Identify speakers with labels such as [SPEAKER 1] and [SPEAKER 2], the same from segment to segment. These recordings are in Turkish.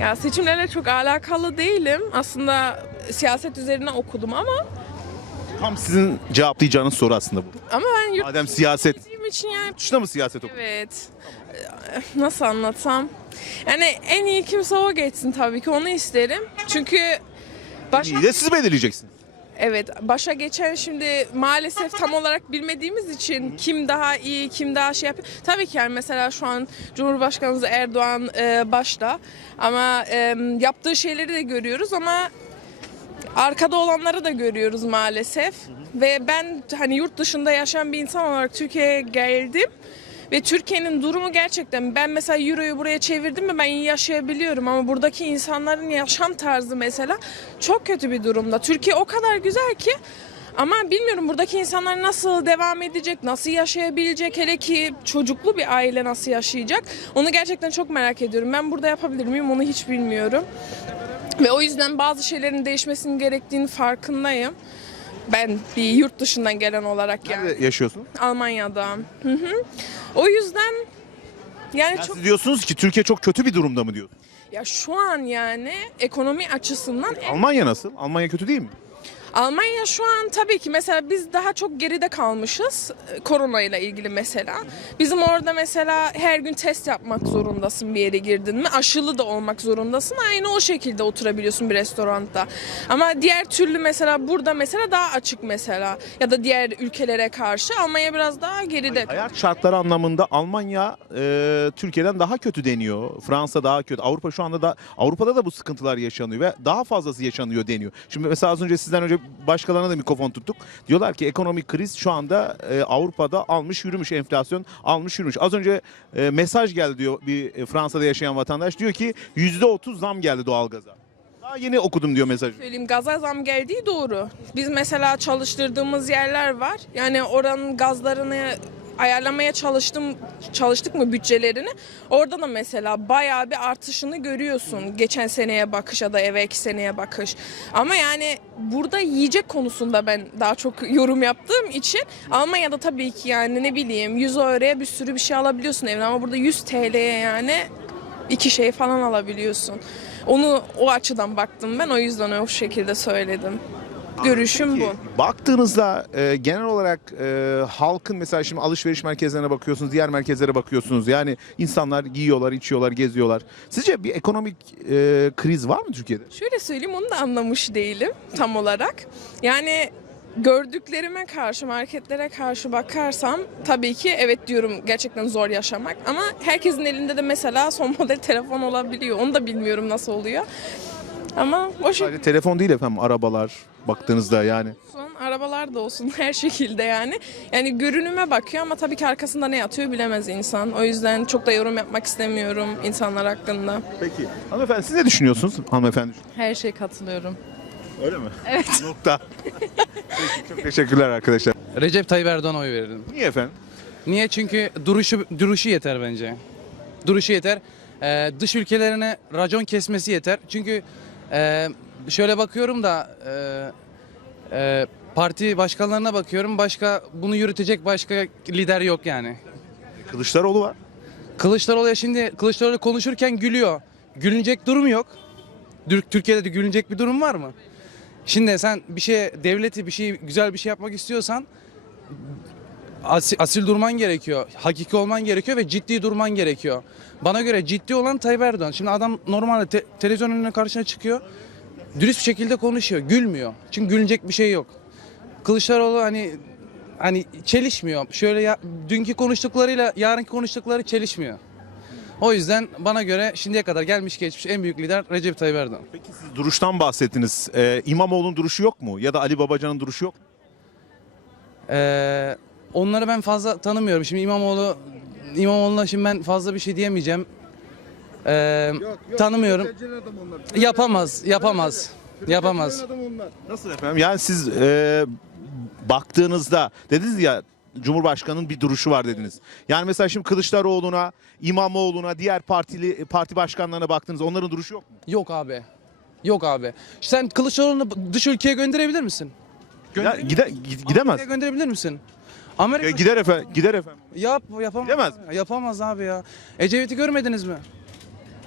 [SPEAKER 1] Ya seçimlerle çok alakalı değilim. Aslında siyaset üzerine okudum ama
[SPEAKER 2] Tam sizin cevaplayacağınız soru aslında bu.
[SPEAKER 1] ben yurt
[SPEAKER 2] Madem siyaset,
[SPEAKER 1] gittiğim için yani
[SPEAKER 2] dışında mı siyaset okudun?
[SPEAKER 1] evet. Nasıl anlatsam? Yani en iyi kimse o geçsin tabii ki onu isterim. Çünkü
[SPEAKER 2] İyi de siz belirleyeceksiniz.
[SPEAKER 1] evet, başa geçen şimdi maalesef tam olarak bilmediğimiz için kim daha iyi, kim daha şey yapıyor. Tabii ki yani mesela şu an Cumhurbaşkanımız Erdoğan başta ama yaptığı şeyleri de görüyoruz ama arkada olanları da görüyoruz maalesef. Ve ben hani yurt dışında yaşayan bir insan olarak Türkiye'ye geldim. Ve Türkiye'nin durumu gerçekten ben mesela Euro'yu buraya çevirdim mi ben iyi yaşayabiliyorum ama buradaki insanların yaşam tarzı mesela çok kötü bir durumda. Türkiye o kadar güzel ki ama bilmiyorum buradaki insanlar nasıl devam edecek, nasıl yaşayabilecek, hele ki çocuklu bir aile nasıl yaşayacak onu gerçekten çok merak ediyorum. Ben burada yapabilir miyim onu hiç bilmiyorum. Ve o yüzden bazı şeylerin değişmesinin gerektiğini farkındayım. Ben bir yurt dışından gelen olarak yani.
[SPEAKER 2] Nerede yaşıyorsunuz?
[SPEAKER 1] Almanya'da. Hı hı. O yüzden yani çok
[SPEAKER 2] Siz diyorsunuz ki Türkiye çok kötü bir durumda mı diyor.
[SPEAKER 1] ya şu an yani ekonomi açısından
[SPEAKER 2] Almanya nasıl? Almanya kötü değil mi?
[SPEAKER 1] Almanya şu an tabii ki mesela biz daha çok geride kalmışız korona ile ilgili mesela. Bizim orada mesela her gün test yapmak zorundasın bir yere girdin mi. Aşılı da olmak zorundasın. Aynı o şekilde oturabiliyorsun bir restoranda. Ama diğer türlü mesela burada mesela daha açık mesela. Ya da diğer ülkelere karşı Almanya biraz daha geride.
[SPEAKER 2] Hayat şartları anlamında Almanya Türkiye'den daha kötü deniyor. Fransa daha kötü. Avrupa şu anda da Avrupa'da da bu sıkıntılar yaşanıyor ve daha fazlası yaşanıyor deniyor. Şimdi mesela az önce sizden önce başkalarına da mikrofon tuttuk. Diyorlar ki ekonomik kriz şu anda Avrupa'da almış yürümüş, enflasyon almış yürümüş. Az önce mesaj geldi diyor bir Fransa'da yaşayan vatandaş. Diyor ki %30 zam geldi doğalgaza. Daha yeni okudum diyor mesajı.
[SPEAKER 1] Söyleyeyim gaza zam geldiği doğru. Biz mesela çalıştırdığımız yerler var. Yani oranın gazlarını ayarlamaya çalıştık mı bütçelerini. Orada da mesela bayağı bir artışını görüyorsun. Geçen seneye bakış ya da evvelki seneye bakış. Ama yani burada yiyecek konusunda ben daha çok yorum yaptığım için Almanya'da tabii ki yani ne bileyim 100 euroya bir sürü bir şey alabiliyorsun evine ama burada 100 TL'ye yani 2 şey falan alabiliyorsun. Onu o açıdan baktım ben o yüzden o şekilde söyledim. Görüşüm bu.
[SPEAKER 2] Baktığınızda genel olarak halkın mesela şimdi alışveriş merkezlerine bakıyorsunuz, diğer merkezlere bakıyorsunuz. Yani insanlar yiyorlar, içiyorlar, geziyorlar. Sizce bir ekonomik kriz var mı Türkiye'de?
[SPEAKER 1] Şöyle söyleyeyim onu da anlamış değilim tam olarak. Yani gördüklerime karşı, marketlere karşı bakarsam tabii ki evet diyorum gerçekten zor yaşamak. Ama herkesin elinde de mesela son model telefon olabiliyor. Onu da bilmiyorum nasıl oluyor. Ama o
[SPEAKER 2] Sadece telefon değil efendim, arabalar baktığınızda yani.
[SPEAKER 1] olsun, arabalar da olsun her şekilde yani. Yani görünüme bakıyor ama tabii ki arkasında ne yatıyor bilemez insan. O yüzden çok da yorum yapmak istemiyorum insanlar hakkında.
[SPEAKER 2] Peki. Hanımefendi siz ne düşünüyorsunuz? Hanımefendi.
[SPEAKER 3] Her şeye katılıyorum.
[SPEAKER 2] Öyle mi? Evet. Nokta. Peki, çok teşekkürler arkadaşlar.
[SPEAKER 4] Recep Tayyip Erdoğan'a oy veririm.
[SPEAKER 2] Niye efendim?
[SPEAKER 4] Niye? Çünkü duruşu yeter bence. Duruşu yeter. Dış ülkelerine racon kesmesi yeter. Çünkü şöyle bakıyorum da parti başkanlarına bakıyorum. Başka bunu yürütecek başka lider yok yani.
[SPEAKER 2] Kılıçdaroğlu var.
[SPEAKER 4] Kılıçdaroğlu konuşurken gülüyor. Gülünecek durum yok. Türkiye'de de gülünecek bir durum var mı? Şimdi sen devleti güzel bir şey yapmak istiyorsan asil durman gerekiyor. Hakiki olman gerekiyor ve ciddi durman gerekiyor. Bana göre ciddi olan Tayyip Erdoğan. Şimdi adam normalde televizyon önüne karşına çıkıyor. Dürüst bir şekilde konuşuyor. Gülmüyor. Çünkü gülünecek bir şey yok. Kılıçdaroğlu hani çelişmiyor. Dünkü konuştuklarıyla yarınki konuştukları çelişmiyor. O yüzden bana göre şimdiye kadar gelmiş geçmiş en büyük lider Recep Tayyip Erdoğan.
[SPEAKER 2] Peki siz duruştan bahsettiniz. İmamoğlu'nun duruşu yok mu? Ya da Ali Babacan'ın duruşu yok mu?
[SPEAKER 4] Onları ben fazla tanımıyorum. Şimdi İmamoğlu'na şimdi ben fazla bir şey diyemeyeceğim. Tanımıyorum. Yapamaz.
[SPEAKER 2] Nasıl efendim? Yani siz baktığınızda dediniz ya Cumhurbaşkanı'nın bir duruşu var dediniz. Yani mesela şimdi Kılıçdaroğlu'na, İmamoğlu'na, diğer parti başkanlarına baktığınızda onların duruşu yok mu?
[SPEAKER 4] Yok abi. Sen Kılıçdaroğlu'nu dış ülkeye gönderebilir misin?
[SPEAKER 2] Gidemez.
[SPEAKER 4] Amerika'ya gönderebilir misin? Amerika
[SPEAKER 2] Gider efendim. Gider efendim.
[SPEAKER 4] yapamaz.
[SPEAKER 2] Gidemez.
[SPEAKER 4] Yapamaz abi ya. Ecevit'i görmediniz mi?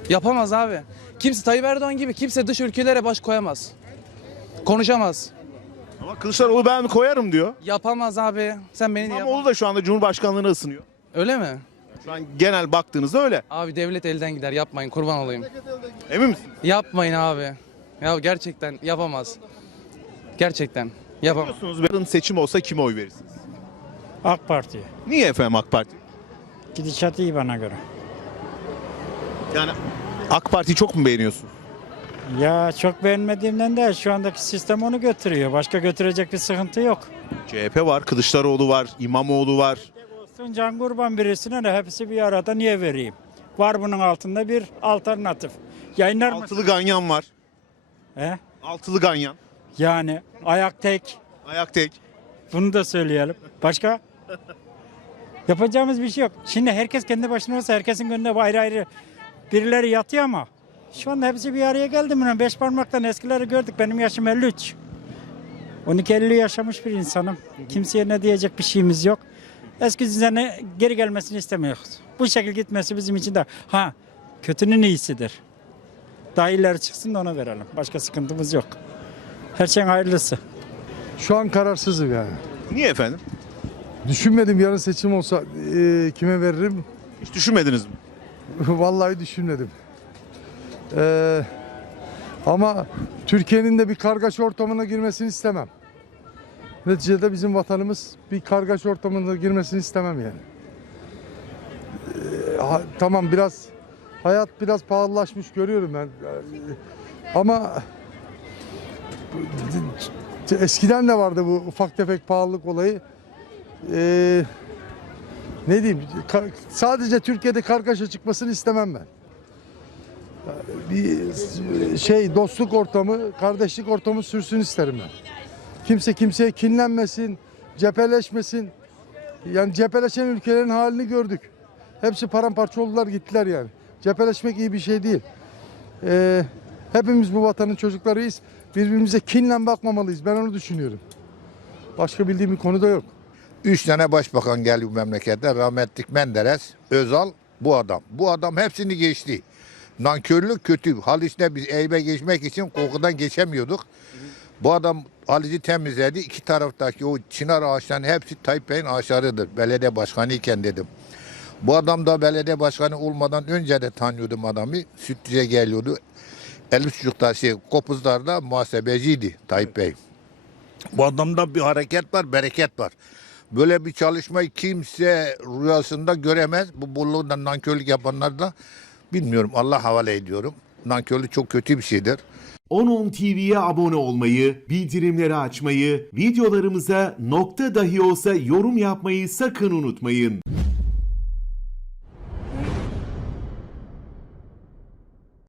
[SPEAKER 4] Yapamaz abi. Kimse Tayyip Erdoğan gibi kimse dış ülkelere baş koyamaz. Konuşamaz.
[SPEAKER 2] Ama Kılıçdaroğlu ben koyarım diyor.
[SPEAKER 4] Yapamaz abi. Sen beni
[SPEAKER 2] İmamoğlu da şu anda Cumhurbaşkanlığına ısınıyor.
[SPEAKER 4] Öyle mi?
[SPEAKER 2] Şu an genel baktığınızda öyle.
[SPEAKER 4] Abi devlet elden gider. Yapmayın, kurban olayım.
[SPEAKER 2] Emin misiniz?
[SPEAKER 4] Yapmayın abi. Ya gerçekten yapamaz. Gerçekten yapamaz.
[SPEAKER 2] Biliyorsunuz yarın seçim olsa kime oy verirsiniz?
[SPEAKER 3] AK Parti.
[SPEAKER 2] Niye efendim AK Parti?
[SPEAKER 3] Gidişat iyi bana göre.
[SPEAKER 2] Yani AK Parti'yi çok mu beğeniyorsunuz?
[SPEAKER 3] Ya çok beğenmediğimden de şu andaki sistem onu götürüyor. Başka götürecek bir sıkıntı yok.
[SPEAKER 2] CHP var, Kılıçdaroğlu var, İmamoğlu var.
[SPEAKER 3] Olsun can kurban birisine de hepsi bir arada niye vereyim? Var bunun altında bir alternatif. Yayınlar mısın?
[SPEAKER 2] Altılı Ganyan var.
[SPEAKER 3] He?
[SPEAKER 2] Altılı Ganyan.
[SPEAKER 3] Yani ayak tek.
[SPEAKER 2] Ayak tek.
[SPEAKER 3] Bunu da söyleyelim. Başka? Yapacağımız bir şey yok. Şimdi herkes kendi başına olsa herkesin gönlünde ayrı ayrı birileri yatıyor ama şu anda hepsi bir araya geldi mi? Beş parmaktan eskileri gördük. Benim yaşım 53. 12-50 yaşamış bir insanım. Kimseye ne diyecek bir şeyimiz yok. Eski düzene geri gelmesini istemiyoruz. Bu şekilde gitmesi bizim için de kötünün iyisidir. Daha ileri çıksın da ona verelim. Başka sıkıntımız yok. Her şeyin hayırlısı.
[SPEAKER 5] Şu an kararsızım yani.
[SPEAKER 2] Niye efendim?
[SPEAKER 5] Düşünmedim yarın seçim olsa kime veririm.
[SPEAKER 2] Hiç düşünmediniz mi?
[SPEAKER 5] Vallahi düşünmedim. Ama Türkiye'nin de bir kargaşa ortamına girmesini istemem. Neticede bizim vatanımız bir kargaşa ortamına girmesini istemem yani. Tamam biraz hayat biraz pahalılaşmış görüyorum ben. Ama eskiden de vardı bu ufak tefek pahalılık olayı. Ne diyeyim? Sadece Türkiye'de kargaşa çıkmasını istemem ben. Bir dostluk ortamı, kardeşlik ortamı sürsün isterim ben. Kimse kimseye kinlenmesin, cepheleşmesin. Yani cepheleşen ülkelerin halini gördük. Hepsi paramparça oldular gittiler yani. Cepheleşmek iyi bir şey değil. Hepimiz bu vatanın çocuklarıyız. Birbirimize kinle bakmamalıyız. Ben onu düşünüyorum. Başka bildiğim bir konu da yok.
[SPEAKER 6] 3 tane başbakan geldi bu memlekette. Rahmetlik Menderes, Özal, bu adam. Bu adam hepsini geçti. Nankörlük kötü. Haliç'te biz Eyüp'e geçmek için kokudan geçemiyorduk. Bu adam Haliç'i temizledi. İki taraftaki o çınar ağaçlarının hepsi Tayyip Bey'in ağaçlarıdır. Belediye başkanı iken dedim. Bu adam da belediye başkanı olmadan önce de tanıyordum adamı. Sütlüce geliyordu. Elbisçuk'ta Kopuzlar'da muhasebeciydi Tayyip Bey. Bu adamda bir hareket var, bereket var. Böyle bir çalışmayı kimse rüyasında göremez. Bu bolluğundan nankörlük yapanlar da bilmiyorum, Allah havale ediyorum. Nankörlük çok kötü bir şeydir.
[SPEAKER 7] 10.10 TV'ye abone olmayı, bildirimleri açmayı, videolarımıza nokta dahi olsa yorum yapmayı sakın unutmayın.